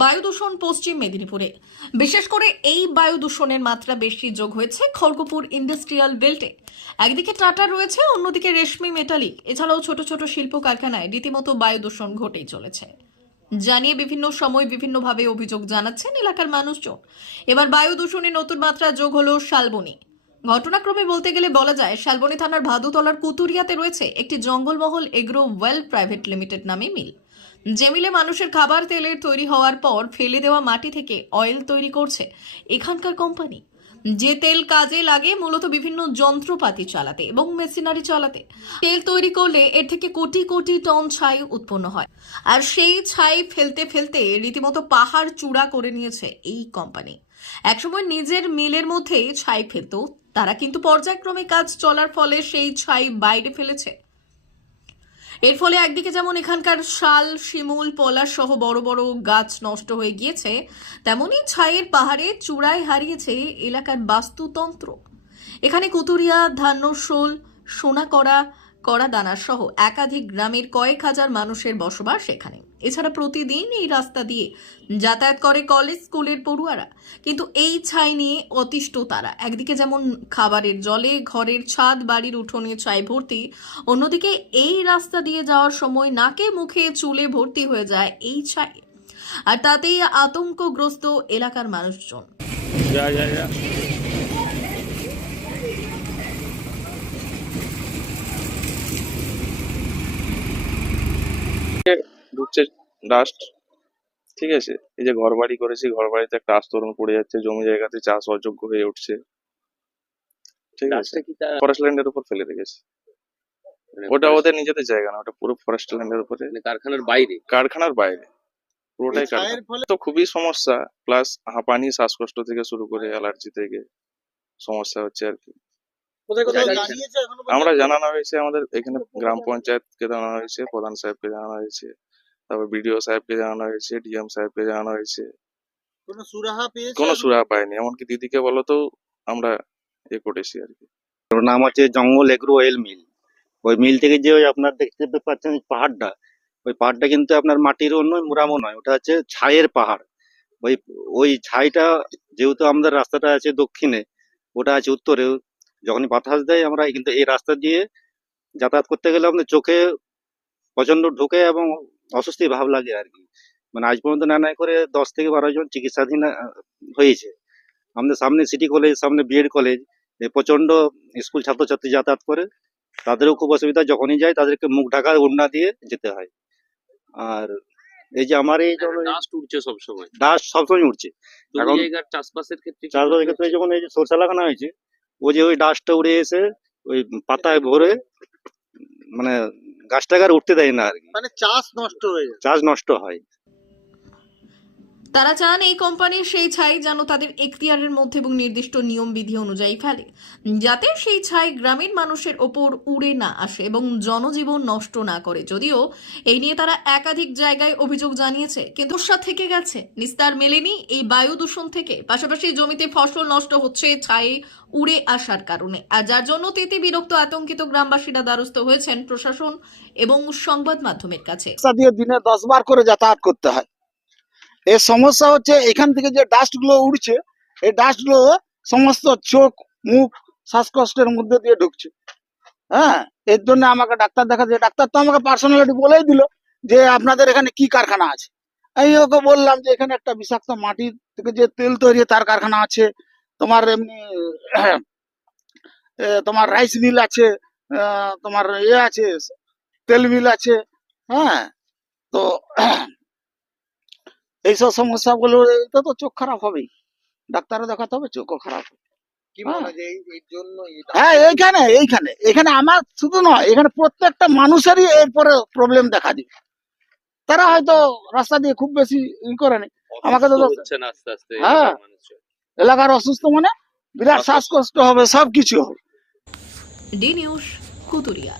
বায়ু দূষণ পশ্চিম মেদিনীপুরে। বিশেষ করে এই বায়ু দূষণের মাত্রা বেশি যোগ হয়েছে খড়গপুর ইন্ডাস্ট্রিয়াল বেল্টে। একদিকে টাটা রয়েছে, অন্যদিকে রেশমি মেটালিক এছাড়াও ছোট ছোট শিল্প কারখানায় রীতিমতো বায়ু দূষণ ঘটেই চলেছে। জানিয়ে বিভিন্ন সময় বিভিন্নভাবে অভিযোগ জানাচ্ছেন এলাকার মানুষজন। এবার বায়ু দূষণে নতুন মাত্রা যোগ হলো শালবনী। ঘটনাক্রমে বলতে গেলে বলা যায়, শালবনী থানার ভাদুতলার কুতুরিয়াতে রয়েছে একটি Jangalmahal agro oil private limited নামে মিল। যে মিলে মানুষের খাবার তেলের তৈরি হওয়ার পর ফেলে দেওয়া মাটি থেকে অয়েল তৈরি করছে এখানকার কোম্পানি। যে তেল কাজে লাগে মূলত বিভিন্ন যন্ত্রপাতি চালাতে এবং মেশিনারি চালাতে। তেল তৈরি করলে এর থেকে কোটি কোটি টন ছাই উৎপন্ন হয়। আর সেই ছাই ফেলতে ফেলতে রীতিমতো পাহাড় চূড়া করে নিয়েছে এই কোম্পানি। একসময় নিজের মিলের মধ্যে ছাই ফেলত তারা কিন্তু পর্যায়ক্রমে কাজ চলার ফলে সেই ছাই বাইরে ফেলেছে। এর ফলে একদিকে যেমন এখানকার শাল, শিমুল, পলাশ সহ বড় বড় গাছ নষ্ট হয়ে গিয়েছে, তেমনি ছাইয়ের পাহাড়ে চূড়ায় হারিয়েছে এলাকার বাস্তুতন্ত্র। এখানে কুতুরিয়া ধান্যশোল সোনাকড়া কড়া দানা সহ একাধিক গ্রামের কয়েক হাজার মানুষের বসবাস এখানে। এছাড়া প্রতিদিন এই রাস্তা দিয়ে যাতায়াত করে কলেজ, স্কুলের পড়ুয়ারা। কিন্তু এই ছাই নিয়ে অতিষ্ঠ তারা। একদিকে যেমন খাবারের জলে ঘরের ছাদ, বাড়ির উঠোনে ছাই ভর্তি, অন্যদিকে এই রাস্তা দিয়ে যাওয়ার সময় নাকে মুখে চুলে ভর্তি হয়ে যায় এই ছাই। আর তাতেই আতঙ্কগ্রস্ত এলাকার মানুষজন যা যা যা ঢুকছে ডাস্ট ঠিক আছে? এই যে ঘর বাড়ি করেছি ঘর বাড়িতে একটা আস্তরণ পড়ে যাচ্ছে জমি জায়গাতে চাষ অযোগ্য হয়ে উঠছে। ঠিক আছে? ফরেস্ট ল্যান্ডের উপর ফেলে রেখেছে। মানে ওটা ওদের নিজেদের জায়গা না ওটা পুরো ফরেস্ট ল্যান্ডের উপরে। মানে কারখানার বাইরে? কারখানার বাইরে। পুরোটাই কারখানা। তো খুবই সমস্যা প্লাস হাঁপানি শ্বাসকষ্ট থেকে শুরু করে অ্যালার্জি থেকে সমস্যা হচ্ছে আর কি? আমরা জানানো হয়েছে আমাদের এখানে গ্রাম পঞ্চায়েতকে জানানো হয়েছে প্রধান সাহেবকে জানানো হয়েছে। তারপর বিডিও সাহেবকে জানানো হয়েছে ডিএম সাহেবকে জানানো হয়েছে। কোনো সুরাহা পেয়েছে কোনো সুরাহা পাইনি এমনকি দিদিকে বলো তো আমরা এ করেছি আর কি। নাম হচ্ছে জঙ্গল এগ্রো অয়েল মিল। ওই মিল থেকে যে ওই আপনার দেখতে পাচ্ছেন পাহাড়টা ওই পাহাড়টা কিন্তু আপনার মাটিরও নয় মুরামও নয় ওটা হচ্ছে ছাইয়ের পাহাড়। ওই ওই ছাইটা যেহেতু আমাদের রাস্তাটা আছে দক্ষিণে ওটা আছে উত্তরে যখনই বাতাস দেয় আমরা কিন্তু এই রাস্তা দিয়ে যাতায়াত করতে গেলে আপনার চোখে প্রচণ্ড ঢোকে এবং অস্বস্তি ভাব লাগে আর কি মানে আজ পর্যন্ত না নাই করে দশ থেকে বারো জন চিকিৎসাধীন হয়েছে। আমাদের সামনে সিটি কলেজ সামনে বিএড কলেজ প্রচণ্ড স্কুল ছাত্রছাত্রী যাতায়াত করে। তাদেরও খুব অসুবিধা যখনই যায় তাদেরকে মুখ ঢাকা ওড়না দিয়ে যেতে হয়। আর এই যে আমার এই ডাস্ট উঠছে সব সময় ডাস্ট সবসময় উঠছে। এখন- চাষবাসের ক্ষেত্রে চাষবাসের ক্ষেত্রে যখন এই যে সরষা লাগানো হয়েছে ও যে ওই ডাস্টটা উড়ে এসে ওই পাতায় ভরে মানে গাছটাকে আর উঠতে দেয় না আর কি। মানে চাষ নষ্ট হয়ে যায়। চাষ নষ্ট হয়। তারা চান এই কোম্পানির সেই ছাই যেন তাদের এখতিয়ারের মধ্যে এবং নির্দিষ্ট নিয়ম বিধি অনুযায়ী ফেলে, যাতে সেই ছাই গ্রামীণ মানুষের ওপর উড়ে না আসে এবং জনজীবন নষ্ট না করে। যদিও এই নিয়ে তারা একাধিক জায়গায় অভিযোগ জানিয়েছে, কিন্তু থেকে গেছে। নিস্তার মেলেনি এই বায়ু দূষণ থেকে। পাশাপাশি জমিতে ফসল নষ্ট হচ্ছে ছাই উড়ে আসার কারণে। আর যার জন্য তেতে বিরক্ত আতঙ্কিত গ্রামবাসীরা দ্বারস্থ হয়েছেন প্রশাসন এবং সংবাদ মাধ্যমের কাছে। দিনে দশ বার করে যাতায়াত করতে হয়। এর সমস্যা হচ্ছে এখান থেকে যে ডাস্টগুলো উঠছে এই ডাস্টগুলো সমস্ত চোখ, মুখ শ্বাসকষ্টের মধ্যে দিয়ে ঢুকছে। হ্যাঁ? এর জন্য আমাকে ডাক্তার দেখাতে ডাক্তার তো আমাকে পার্সোনালিটি বলেই দিল যে আপনাদের এখানে কি কারখানা আছে? আমি ওকে বললাম যে এখানে একটা বিষাক্ত মাটি থেকে যে তেল তৈরি তার কারখানা আছে। তোমার এমনি তোমার রাইস মিল আছে তোমার ইয়ে আছে, তেল মিল আছে। হ্যাঁ? তো এইসব সমস্যাগুলো এটা তো চোখ খারাপ হবেই ডাক্তারও দেখাতে হবে চোখও খারাপ হবে। কি হ্যাঁ। মনে হয় হ্যাঁ এইখানে এইখানে এখানে আমার শুধু নয় এখানে প্রত্যেকটা মানুষেরই এরপরে প্রবলেম দেখা দিবে তারা হয়তো রাস্তা দিয়ে খুব বেশি ই করে নি আমাকে তো অসুস্থ হচ্ছে না আস্তে আস্তে হ্যাঁ। এলাকার এলাকার অসুস্থ মানে বিরাট শ্বাসকষ্ট হবে সব কিছু হবে ডি নিউজ কুতুরিয়া